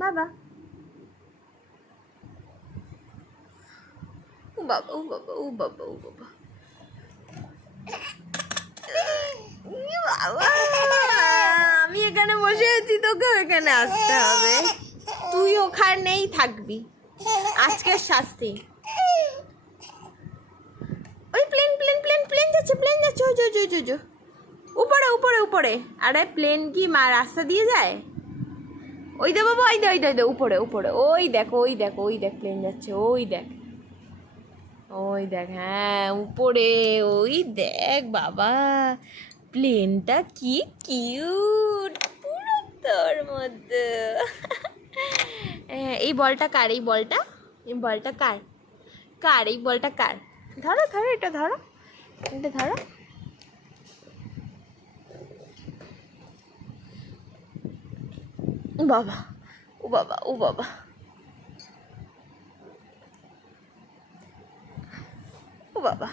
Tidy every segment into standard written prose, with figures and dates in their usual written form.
বাবা, ও বাবা, ও বাবা, ও বাবা, ও বাবা, বাবা, আমি এখানে বসে আছি, তোকেও এখানে আসতে হবে। তুই ওখানেই থাকবি, আজকের শাস্তি। ওই প্লেন প্লেন প্লেন প্লেন যাচ্ছে, প্লেন যাচ্ছে, ওই জো উপরে উপরে উপরে। আরে প্লেন কি রাস্তা দিয়ে যায়? ওই দে বাবা, ওই দে, ওই দে, ওই দে, উপরে উপরে, ওই দেখ, ওই দেখ, ওই দেখ প্লেন যাচ্ছে, ওই দেখ, ওই দেখ, হ্যাঁ উপরে, ওই দেখ বাবা, প্লেনটা কি কিউট, পুরো তোর মধ্যে। এই বলটা কার? এই বলটা, এই বলটা কার? কার এই বলটা কার? ধরো ধরো, এটা ধরো, এটা ধরো। বাবা, ও বাবা, ও বাবা, ও বাবা,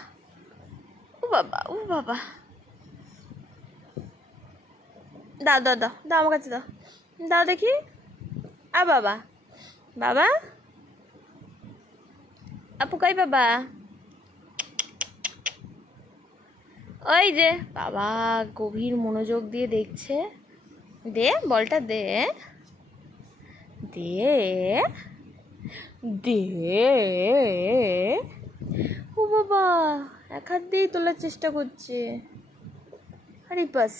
ও বাবা, ও বাবা, দাও দাও দাও দাও, আমার কাছে দাও, দাও দেখি। আ বাবা, বাবা, আপু কই বাবা? ওই যে বাবা, গভীর মনোযোগ দিয়ে দেখছে। দে বলটা, দে দে দে। ও বাবা, এক হাত দিয়েই তোলার চেষ্টা করছে। আরে বাস।